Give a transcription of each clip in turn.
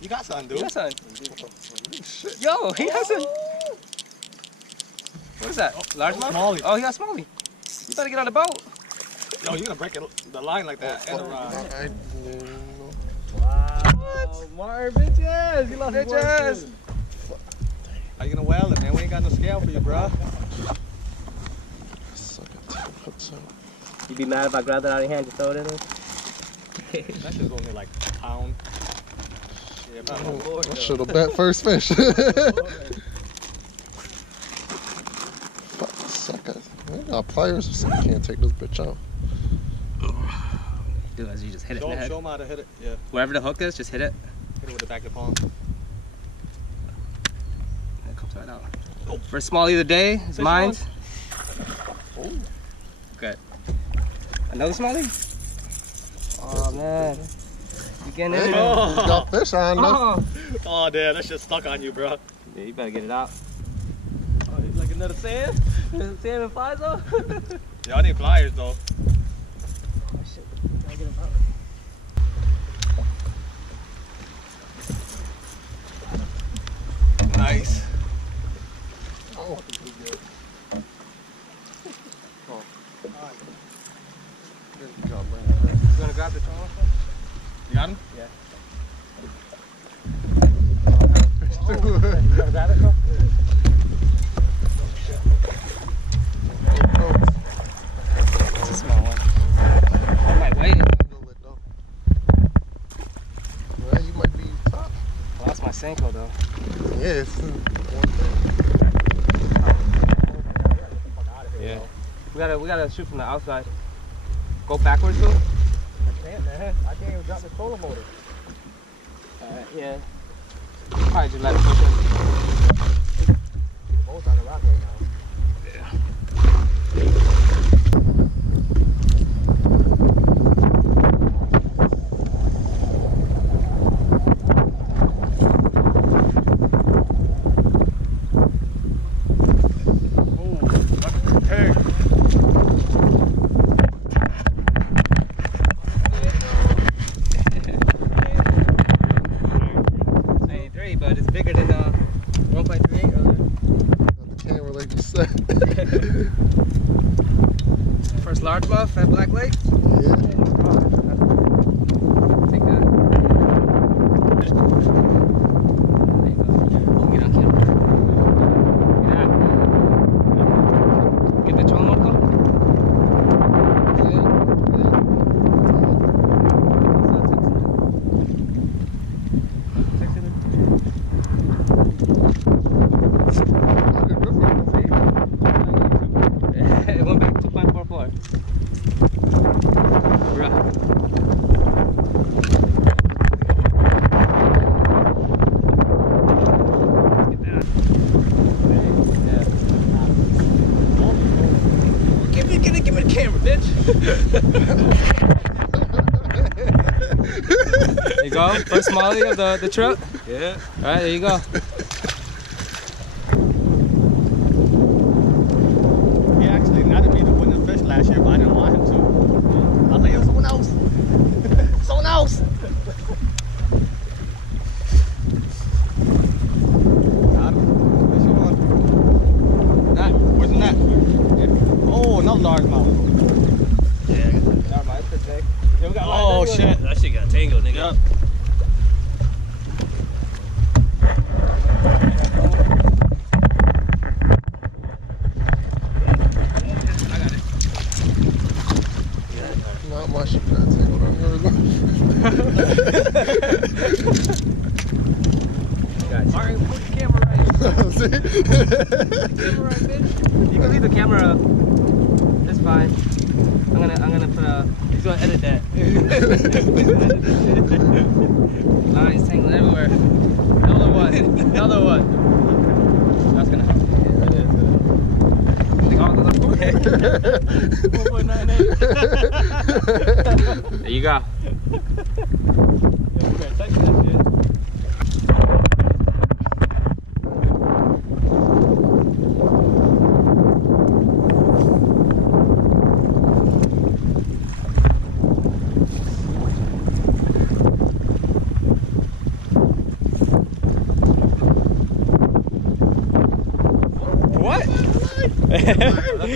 You got something, dude. You got something. Yo, he has a... What is that? Largemouth? Smallie. Oh, he got Smallie. You better get on the boat. Yo, you're gonna break the line like that. And Wow. Martin, bitches. You love bitches. How you gonna whale it, man? We ain't got no scale for you, bro. You'd be mad if I grabbed it out of your hand and throw it in there? That shit's only like a pound. Yeah, I should have bet first fish. Sucker. I got pliers or something. Can't take this bitch out. Do as you just hit it in the head. Show him how to hit it. Yeah. Wherever the hook is, just hit it. Hit it with the back of the palm. It comes right out. First Smallie of the day is mine. Oh. Good. Another Smallie? Oh man. You getting in there? Oh. You got fish on though. Oh damn, that shit's stuck on you, bro. Yeah, you better get it out. Oh, it's like another sand? Sand and flies though? Yeah, I need pliers though. Oh shit. Gotta get him out. Nice. Oh. You wanna grab the trawler? You got him? Yeah. Oh. You wanna grab it, bro? It's a small one. I might wait. Well, you might be top. Well, that's my Senko though. Yes. Yeah. We gotta shoot from the outside. Go backwards though? I can't, man. I can't even drop the trolling motor. Alright, yeah. Probably just let it push in. The boat's on the rock right now. But it's bigger than 1.38 earlier. The camera, like you said. First largemouth at Black Lake. Yeah. Take that. There you go. Get on camera. Yeah. Get the trolling motor. It went back 2.44. Bruh. Give me the camera, bitch. There you go. First Smallie of the trip. Yeah. Alright, there you go. He actually netted me to win the fish last year, but I didn't want him to. I was like, yo, someone else. Someone else. Got him. Where's your one? Net. Where's the net? Yeah. Oh, another largemouth. Yeah, never mind. It's big. Yeah, we got Oh, shit. That shit got tangled, nigga. Yep. Not much you got tangled on yours. Alright, put the camera right. See? Camera right, bitch. You can leave the camera. It's fine. I'm gonna put he's gonna edit that. Lines tangled everywhere. Another one. Another one. That's gonna help. Yeah, that is good. Think all those are okay. 1.98. There you go.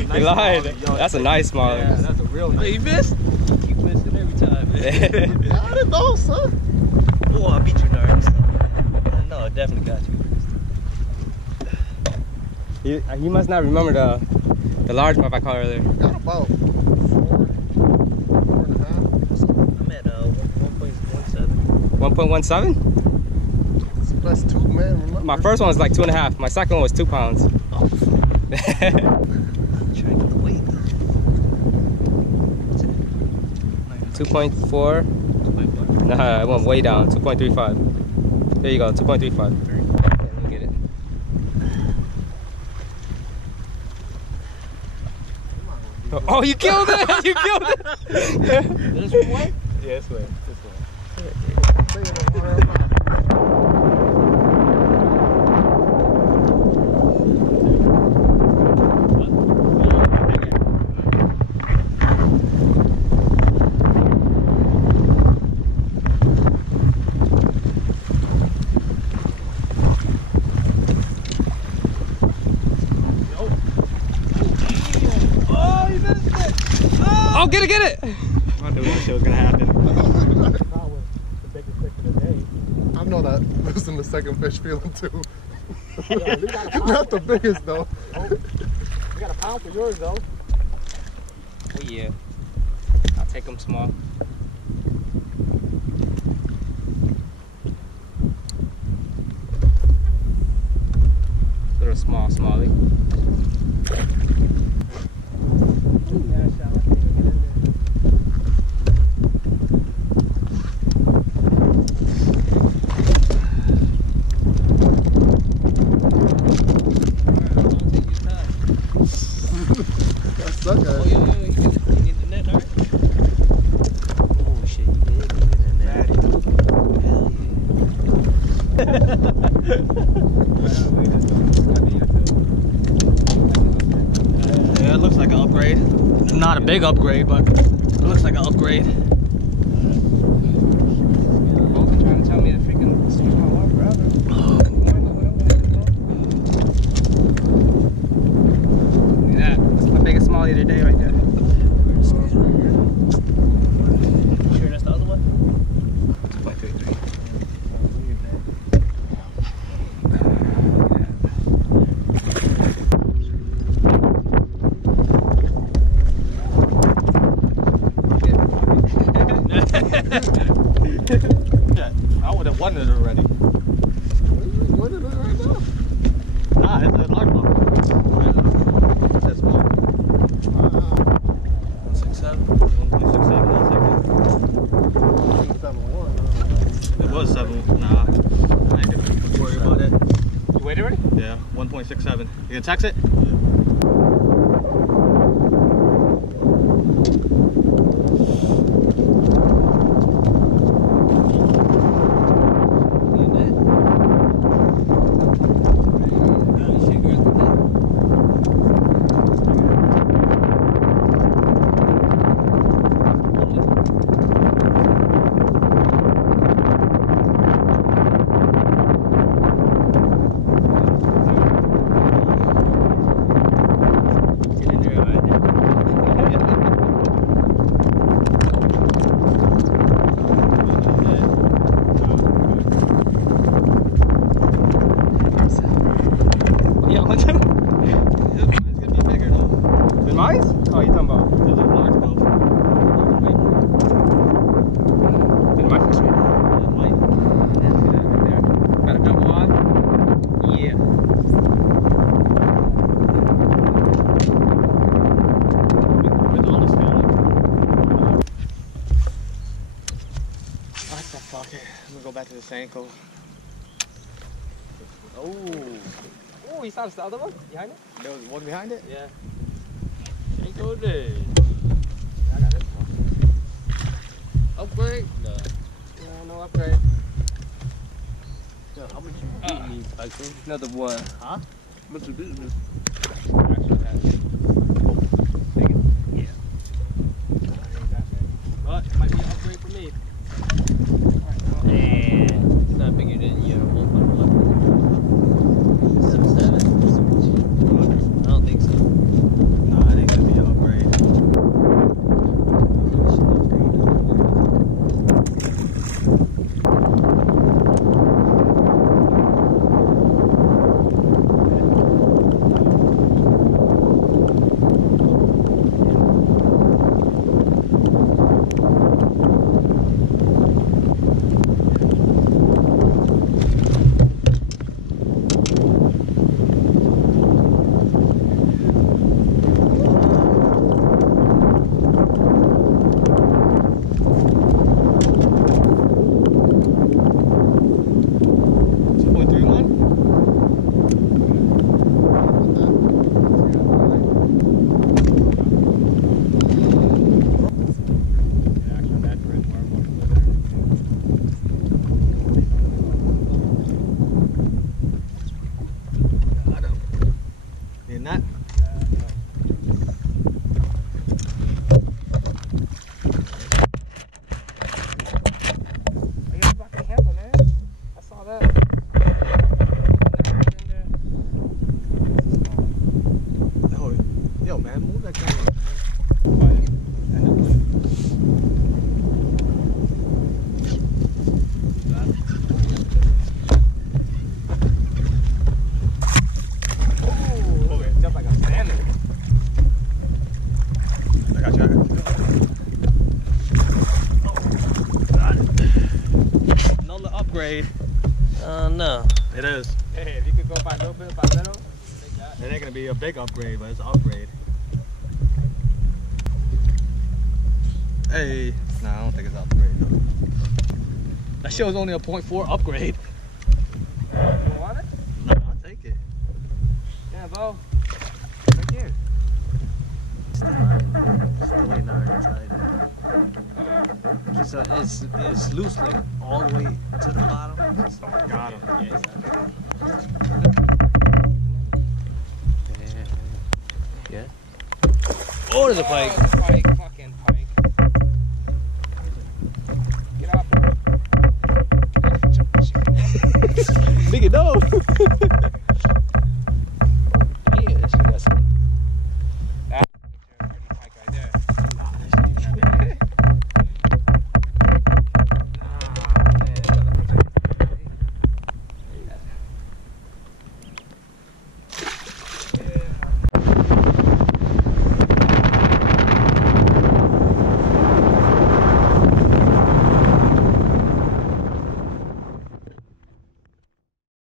He lied. That's a nice Smallie. Yeah, that's a real nice. Hey, you missed? You keep missing every time, man. I didn't know, son. Oh, I beat you, nerves. No, I definitely got you. You must not remember the largemouth I caught earlier. Got about 4.5. I'm at 1.17. 1.17? It's the best tube, man. Remember? My first one was like 2.5. My second one was 2 pounds. Oh. Trying to get the weight. 2.4. Nah, I went way down. 2.35. There you go. 2.35. Let me get it. Oh, you killed it! You killed it! This way? Yeah, this way. Oh, get it! I knew that shit was gonna happen. I know that losing the second fish feeling too. Not the biggest though. You got a pound for yours though. Oh yeah. I'll take them small. Little small Smallie. Yeah, it looks like an upgrade. Not a big upgrade, but it looks like an upgrade. Both trying to tell me to freaking switch my water, brother. Look at that. That's my biggest Smallie of the day right there. Sure that's the other one? 2.33. Yeah, I would have won it already. What is it right now? Nah, it's a large one. That's small. 1.67. 1.67, I'll take it. 7.1. It was 7. Nah, I ain't gonna worry about it. You waited already? Yeah, 1.67. You gonna text it? Oh, you talking about? There's a large boat. Did my fish right? It might. Yeah, see that right there. Got a double on? Yeah. With all the scaling. What the fuck? I'm gonna go back to the Sanko. Oh. Oh, you saw the other one behind it? There was one behind it? Yeah. Ain't go there. I got this one. Upgrade? No. Yeah, no upgrade. Yo, how much you beat me, Tyson? Another one. Huh? How much you beating me? Actually, Yeah. But it might be an upgrade for me. it's not bigger than your 1.1. 7.7? I don't think so. Nah, it No. It is. Hey, if you could go by a little bit, by little, take that. It ain't gonna be a big upgrade, but it's an upgrade. Hey. Nah, I don't think it's an upgrade. That shit was only a 0.4 upgrade. You want it? No, I'll take it. Yeah, Bo. Right here. Still ain't not excited. It's loose, like all the way to the bottom. Got him. Yeah. Yeah. Oh, there's a pike.